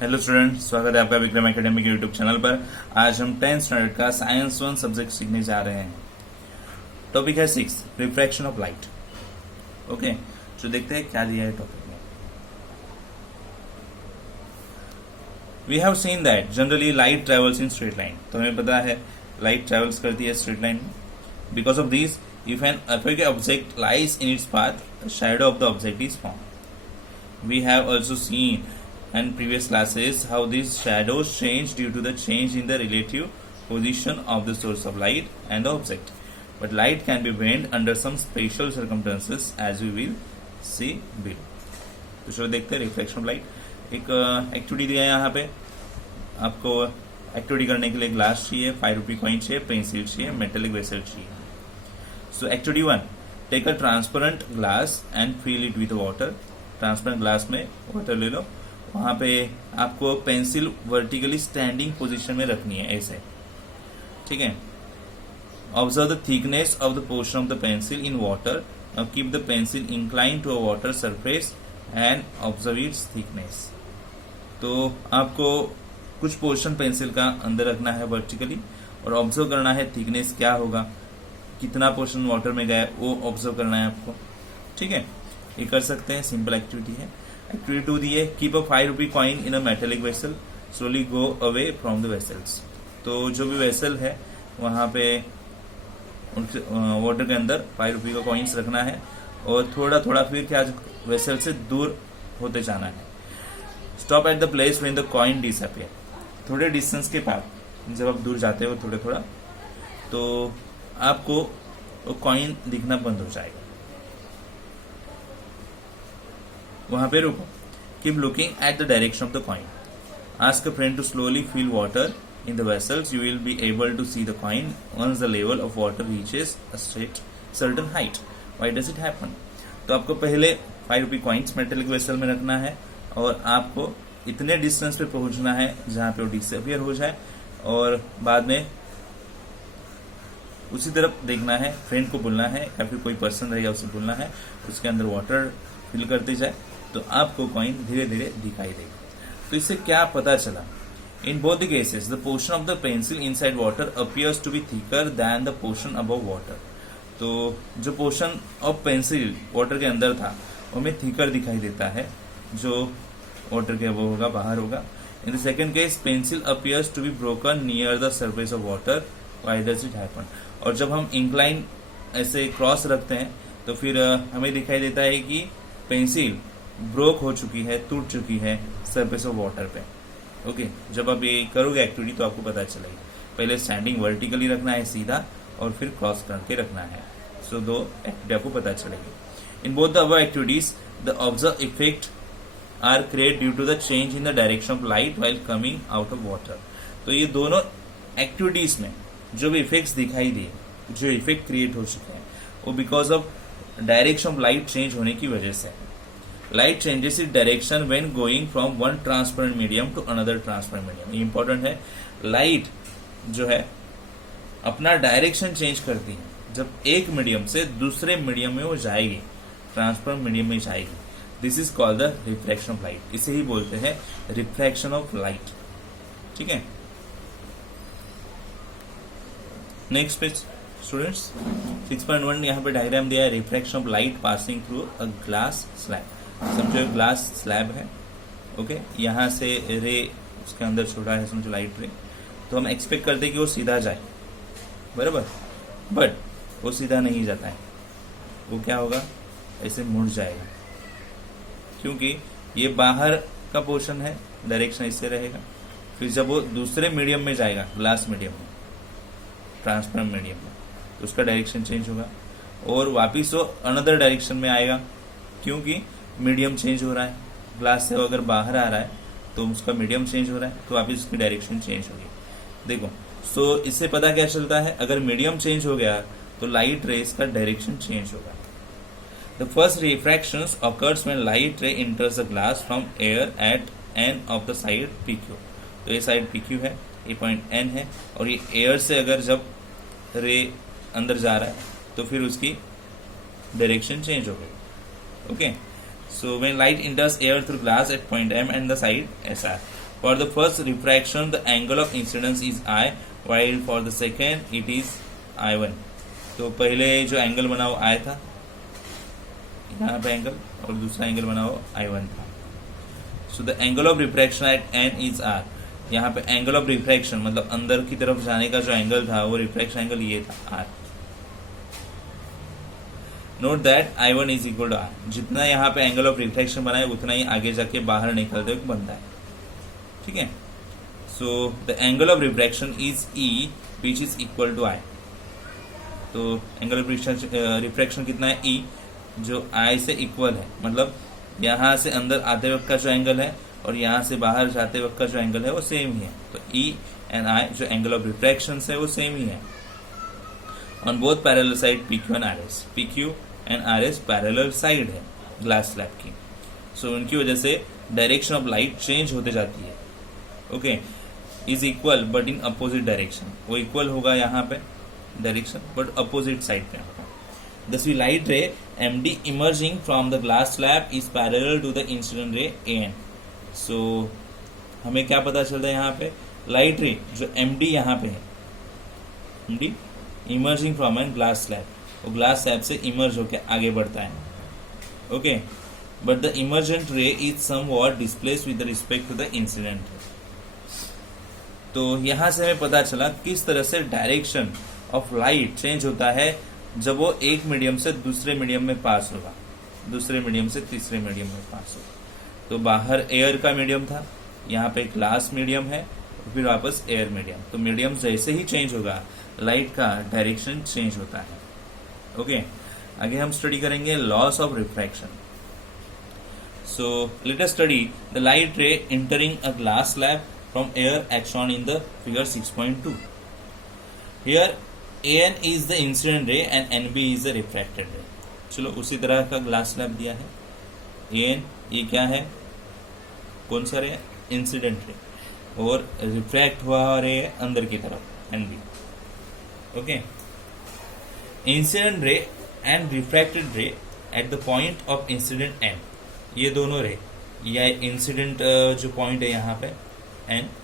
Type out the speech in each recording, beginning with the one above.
Hello student, स्वागत है आपका विक्रम एकेडमी के यूट्यूब चैनल पर। आज हम 10th स्टैंडर्ड का साइंस 1 सब्जेक्ट सीखने जा रहे हैं। टॉपिक है 6 रिफ्रैक्शन ऑफ लाइट। ओके, तो देखते हैं क्या दिया है टॉपिक में। We have seen that generally light travels in straight line. तो हमें पता है लाइट ट्रेवल्स करती है स्ट्रेट लाइन में। Because of this if an opaque object lies in its path, shadow of the object is form. We have also seen and previous classes how these shadows change due to the change in the relative position of the source of light and the object, but light can be bent under some special circumstances as we will see below. तो चलो देखते हैं reflection of light. एक activity दिया है यहाँ पे आपको। एक्टिविटी करने के लिए ग्लास चाहिए, 5 रुपी कॉइन चाहिए, पेंसिल चाहिए, मेटेलिक वेसल चाहिए। So activity 1, take a transparent glass and fill it with water. Transparent glass में वाटर ले लो, वहां पे आपको पेंसिल वर्टिकली स्टैंडिंग पोजीशन में रखनी है ऐसे, ठीक है। Observe the thickness of the portion of the pencil in water. Now keep the pencil incline to a water surface and observe its thickness. तो आपको कुछ पोर्शन पेंसिल का अंदर रखना है वर्टिकली और ऑब्जर्व करना है थिकनेस क्या होगा, कितना पोर्शन वाटर में गया वो ऑब्जर्व करना है आपको, ठीक है। ये कर सकते हैं, सिंपल एक्टिविटी है। एक्टिविटी 2 दी है, keep a 5 rupee coin in a metallic vessel, slowly go away from the vessels. तो जो भी वेसल है वहां पे वाटर के अंदर 5 रुपी का कॉइन्स रखना है और थोड़ा थोड़ा फिर क्या वेसल से दूर होते जाना है। Stop at the place when the coin disappear. थोड़े डिस्टेंस के बाद जब आप दूर जाते हो थोड़े थोड़ा, तो आपको वो कॉइन दिखना बंद हो जाएगा, वहां पे रुको। Keep looking at the direction of the coin. Ask a friend to slowly fill water in the vessels. You will be able to see the coin once the level of water reaches a certain height. Why does it happen? तो आपको पहले 5 rupee coins metallic vessel में रखना है और आपको इतने distance पे पहुंचना है जहां पे वो डिसअपियर हो जाए, और बाद में उसी तरफ देखना है, फ्रेंड को बोलना है या फिर कोई पर्सन रहेगा उसे बोलना है, उसके अंदर वाटर फिल करते जाए तो आपको कॉइन धीरे धीरे दिखाई देगा। तो इससे क्या पता चला? In both the cases the portion of the pencil inside water appears to be thicker than the portion above water. तो जो पोर्शन ऑफ पेंसिल वाटर के अंदर था वो हमें थिकर दिखाई देता है, जो वाटर के अबव होगा, बाहर होगा। In the second case pencil appears to be broken near the surface of water. Why does it happen? और जब हम इंक्लाइन ऐसे क्रॉस रखते हैं तो फिर हमें दिखाई देता है कि पेंसिल ब्रोक हो चुकी है, टूट चुकी है सरफेस ऑफ वाटर पे। ओके, जब आप ये करोगे एक्टिविटी तो आपको पता चलेगी। पहले स्टैंडिंग वर्टिकली रखना है सीधा और फिर क्रॉस करके रखना है। सो दो एक्टिविटी आपको पता चलेगी। In both the above activities the observe effect are create due to the change in the direction of light while coming out of water. तो ये दोनों एक्टिविटीज में जो भी इफेक्ट्स दिखाई दिए, जो इफेक्ट क्रिएट हो चुके हैं, वो because of direction of light change होने की वजह से। Light changes it direction when going from one transparent medium to another transparent medium. ये इंपॉर्टेंट है। लाइट जो है अपना डायरेक्शन चेंज करती है जब एक मीडियम से दूसरे मीडियम में वो जाएगी, ट्रांसपेरेंट मीडियम में जाएगी। This is called the refraction of light. इसे ही बोलते हैं रिफ्रैक्शन ऑफ लाइट, ठीक है। नेक्स्ट पेज स्टूडेंट्स, 6.1 यहाँ पे डायग्राम दिया है, refraction of light passing through a glass slab. समझो ग्लास स्लैब है, ओके, यहाँ से रे उसके अंदर छोड़ा है, समझो लाइट रे। तो हम एक्सपेक्ट करते हैं कि वो सीधा जाए, बराबर, बट वो सीधा नहीं जाता है। वो क्या होगा, ऐसे मुड़ जाएगा, क्योंकि ये बाहर का पोर्शन है, डायरेक्शन इससे रहेगा। फिर जब वो दूसरे मीडियम में जाएगा, ग्लास मीडियम में, ट्रांसपेरेंट मीडियम में, तो उसका डायरेक्शन चेंज होगा और वापिस वो अनदर डायरेक्शन में आएगा, क्योंकि मीडियम चेंज हो रहा है। ग्लास से अगर बाहर आ रहा है तो उसका मीडियम चेंज हो रहा है, तो वापिस उसकी डायरेक्शन चेंज होगी। देखो, सो इससे पता क्या चलता है, अगर मीडियम चेंज हो गया तो लाइट रेस का डायरेक्शन चेंज होगा। The first refraction occurs when light ray enters the glass from air at an of the side PQ। तो ये साइड PQ है, ये पॉइंट N है, और ये एयर से अगर जब रे अंदर जा रहा है तो फिर उसकी डायरेक्शन चेंज हो गई। Okay, So when light enters air through glass at point M and the side SR, For the first refraction, the angle of incidence is I, while for the second it is I1. तो पहले जो angle बना वो I था, यहाँ पे angle, और दूसरा एंगल बना वो I1 था. So the angle of refraction at N is R. यहाँ पे एंगल ऑफ रिफ्रैक्शन मतलब अंदर की तरफ जाने का जो एंगल था वो रिफ्रैक्शन एंगल ये था R. Note that I1 is equal to R. जितना यहाँ पे एंगल ऑफ रिफ्रैक्शन बना है उतना ही आगे जाके बाहर निकलते हुए बनता है. ठीक है. So the angle of refraction is E which is equal to I. तो एंगल ऑफ रिफ्रैक्शन कितना है E, जो I से इक्वल है. मतलब यहाँ से अंदर आते वक्त का जो एंगल है और यहाँ से बाहर जाते वक्त का जो एंगल है वो सेम ही है. तो E एंड I जो एंगल ऑफ रिफ्रैक्शन है वो सेम ही है. On both parallel side PQ and RS. PQ and RS parallel side है ग्लास स्लैब की. सो उनकी वजह से डायरेक्शन ऑफ लाइट चेंज होते जाती है. Okay. Is equal but in opposite direction. वो इक्वल होगा यहाँ पे डायरेक्शन बट अपोजिट साइड पे होगा. Thus, the light ray MD emerging from the glass slab is parallel to the incident ray AN. So, हमें क्या पता चलता है यहाँ पे? लाइट रे जो MD यहाँ पे है, MD emerging from a glass slab, वो ग्लास स्लैब से इमर्ज होकर आगे बढ़ता है. Okay. But the emergent ray is somewhat displaced with respect to the incident ray. तो यहाँ से हमें पता चला किस तरह से डायरेक्शन ऑफ लाइट चेंज होता है जब वो एक मीडियम से दूसरे मीडियम में पास होगा, दूसरे मीडियम से तीसरे मीडियम में पास होगा. तो बाहर एयर का मीडियम था, यहाँ पे ग्लास मीडियम है, फिर वापस एयर मीडियम. तो मीडियम जैसे ही चेंज होगा लाइट का डायरेक्शन चेंज होता है. ओके. आगे हम स्टडी करेंगे loss of refraction. So let us study the light रे entering a glass slab from air as shown in the figure 6.2. Here AN is the incident ray and NB is the refracted ray. चलो उसी तरह का glass slab दिया है. AN ये क्या है, कौन सा रे? Incident ray. और रिफ्रैक्ट हुआ रे अंदर की तरफ NB. Okay. Incident ray and refracted रे at the point of incident N. ये दोनों रे या इंसिडेंट जो पॉइंट है यहाँ पे N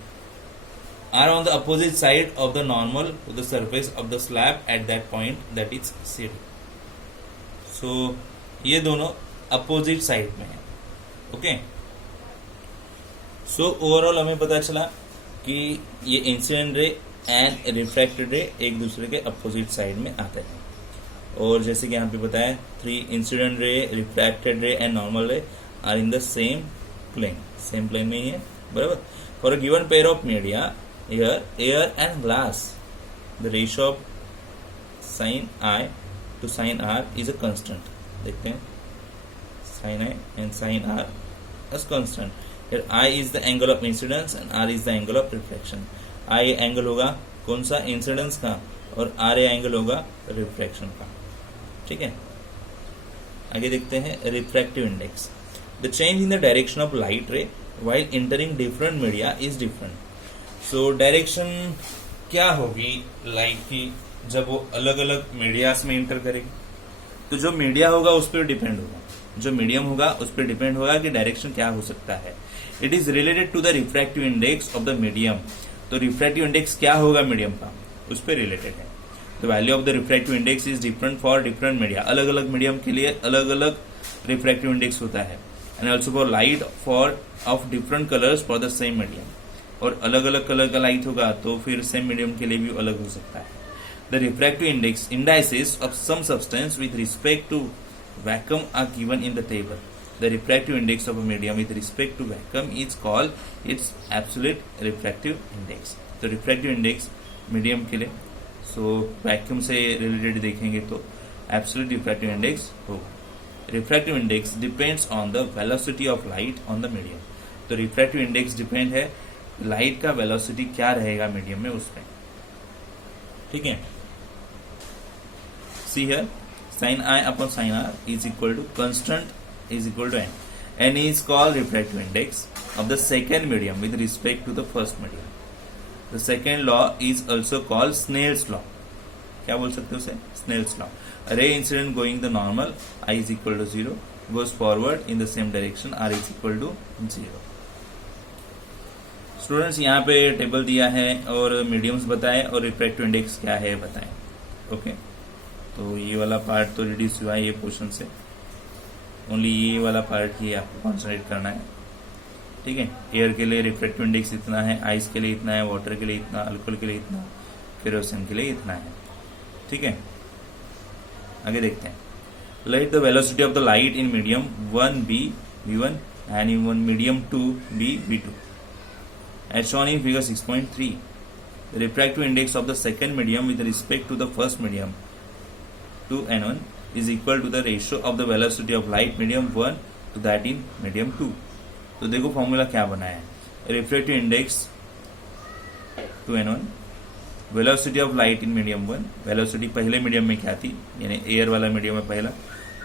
are on the opposite side of the normal to the surface of the slab at that point, that is CD. So ये दोनों opposite side में है. ओके. सो ओवरऑल हमें पता चला कि ये इंसिडेंट रे एंड रिफ्रैक्टेड रे एक दूसरे के अपोजिट साइड में आते हैं. और जैसे कि यहाँ पे बताया 3 incident ray, refracted ray and normal ray are in the same plane. Same plane में ही है, बराबर. For a given pair of media here air and glass, the ratio of sin I to sin R is a constant. देखते हैं sin I and sin R as constant. Here I is the angle of incidence and R is the angle of refraction. I angle होगा कौन सा? Incidence का. और R angle होगा refraction का. ठीक है. आगे देखते हैं refractive index. The change in the direction of light ray while entering different media is different. So direction क्या होगी लाइट की जब वो अलग अलग मीडियास में इंटर करेगी? तो जो मीडिया होगा उस पर डिपेंड होगा, जो मीडियम होगा उस पर डिपेंड होगा कि डायरेक्शन क्या हो सकता है. It is related to the refractive index of the medium. तो रिफ्रैक्टिव इंडेक्स क्या होगा मीडियम का, उस पर रिलेटेड है. The value of the refractive index is different for different media. अलग अलग मीडियम के लिए अलग अलग रिफ्रैक्टिव इंडेक्स होता है. And also for light for of different colours for the same medium. और अलग अलग कलर का लाइट होगा तो फिर सेम मीडियम के लिए भी अलग हो सकता है. The refractive index indices of some substance with respect to vacuum are given in the table. The refractive index of a medium with respect to vacuum is called its absolute refractive index. तो refractive index medium के लिए, so vacuum से related देखेंगे तो absolute refractive index होगा. Refractive index depends on the velocity of light on the medium. तो refractive index depend है light का वेलोसिटी क्या रहेगा मीडियम में उसमें. ठीक है. See here sin I upon sin R is equal to constant is equal to N. N is called refractive index of the second medium with respect to the first medium. The second law is also called Snell's law. क्या बोल सकते हो उसे? Snell's law. A ray incident going the normal I is equal to 0 goes forward in the same direction R is equal to 0. Students यहाँ पे table दिया है और मीडियम्स बताए और रिफ्रैक्टिव इंडेक्स क्या है बताएं। ओके, तो ये वाला पार्ट तो रिड्यूस हुआ है ये पोर्शन से, ओनली ये वाला पार्ट ही आपको कॉन्सेंट्रेट करना है। ठीक है, एयर के लिए रिफ्रैक्टिव इंडेक्स इतना है, आइस के लिए इतना है, वाटर के लिए इतना, अल्कोहल के लिए इतना, केरोसिन के लिए इतना है। ठीक है, आगे देखते हैं। Let the velocity of the light in medium 1 be v1 and in medium 2 be v2 as shown in figure 6.3. The refractive index of the second medium with respect to the first medium 2n1 is equal to the ratio of the velocity of light medium 1 to that in medium 2. तो देखो formula क्या बना है, refractive index 2n1, velocity of light in medium 1, velocity पहले medium में क्या थी, यानी एयर वाला मीडियम में पहला,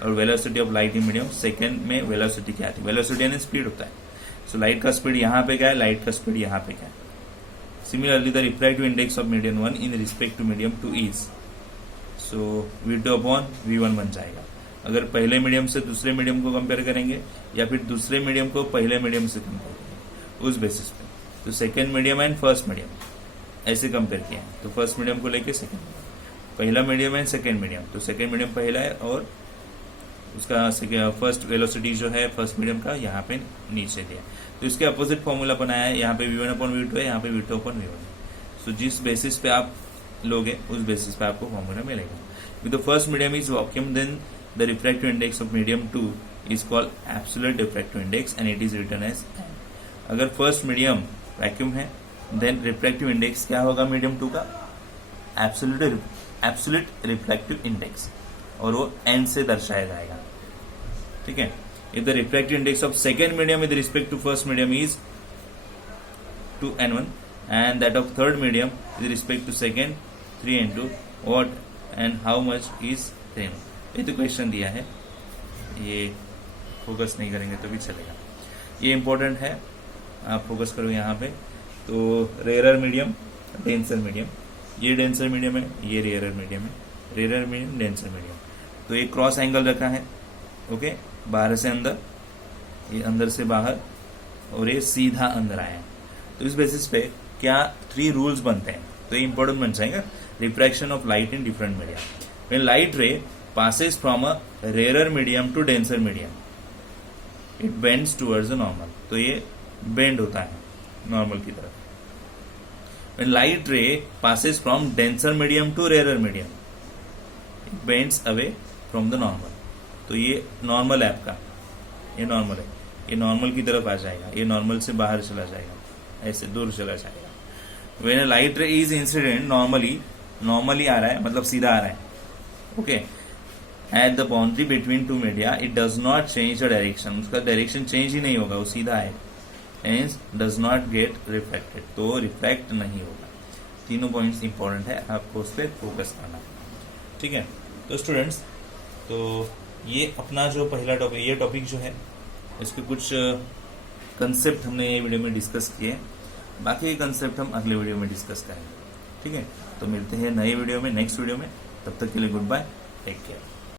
और velocity of light in medium second में वेलोसिटी क्या थी, वेलोसिटी यानी स्पीड होता है। सो लाइट का स्पीड यहाँ पे क्या है, लाइट का स्पीड यहाँ पे क्या है। Similarly the refractive index of medium 1 in respect to medium 2 is, so v2 upon v1 बन जाएगा। अगर पहले मीडियम से दूसरे मीडियम को कंपेयर करेंगे या फिर दूसरे मीडियम को पहले मीडियम से कंपेयर करेंगे उस बेसिस पे, तो second medium and first medium ऐसे कंपेयर किया है। तो फर्स्ट मीडियम को लेके सेकेंड मीडियम, पहला मीडियम एंड सेकेंड मीडियम, तो सेकेंड मीडियम पहला है और उसका फर्स्ट वेलोसिटी जो है फर्स्ट मीडियम का यहाँ पे नीचे दिया, तो इसके अपोजिट फॉर्मूला बनाया है। यहाँ पे v1 अपॉन v2 है, यहाँ पे v2 अपॉन v1। सो जिस बेसिस पे आप लोगे उस बेसिस पे आपको फॉर्मूला मिलेगा। With the first medium is vacuum, then the refractive index of medium 2 is called absolute refractive index and it is written as n। अगर फर्स्ट मीडियम वैक्यूम है देन रिफ्रैक्टिव इंडेक्स क्या होगा medium 2 का, absolute refractive index, और वो n से दर्शाया जाएगा। ठीक है, if the refractive index of second medium with respect to first medium is 2n1 and that of third medium with respect to second 3n2, what and how much is 10। ये तो question दिया है, ये फोकस नहीं करेंगे तो भी चलेगा, ये इंपॉर्टेंट है, आप फोकस करो यहाँ पे। तो रेयरर मीडियम, डेंसर मीडियम, ये डेंसर मीडियम है, ये रेयरर मीडियम है, रेयरर मीडियम, डेंसर मीडियम। तो एक क्रॉस एंगल रखा है, ओके, बाहर से अंदर, ये अंदर से बाहर, और ये सीधा अंदर आया है। तो इस बेसिस पे क्या 3 रूल्स बनते हैं, तो ये इंपॉर्टेंट बन जाएगा। Refraction of light in different medium, when light रे passes from a rarer medium to denser medium, it bends towards the normal। तो ये बेंड होता है नॉर्मल की तरफ। When light ray passes from denser medium to rarer medium, it bends away from the normal। तो ये normal है आपका, ये नॉर्मल है, ये नॉर्मल की तरफ आ जाएगा, ये नॉर्मल से बाहर चला जाएगा, ऐसे दूर चला जाएगा। When a light ray is incident normally आ रहा है, मतलब सीधा आ रहा है, okay, at the boundary between two media it does not change the direction, उसका डायरेक्शन चेंज ही नहीं होगा, वो सीधा है, hence does not get reflected, तो रिफ्लेक्ट नहीं होगा। तीनों पॉइंट्स इंपॉर्टेंट है, आपको उस पर फोकस करना। ठीक है, तो स्टूडेंट्स, तो ये अपना जो पहला टॉपिक, ये टॉपिक जो है इसके कुछ कंसेप्ट हमने ये वीडियो में डिस्कस किए, बाकी कंसेप्ट हम अगले वीडियो में डिस्कस करेंगे। ठीक है, तो मिलते हैं नए वीडियो में, नेक्स्ट वीडियो में, तब तक के लिए गुड बाय, टेक केयर।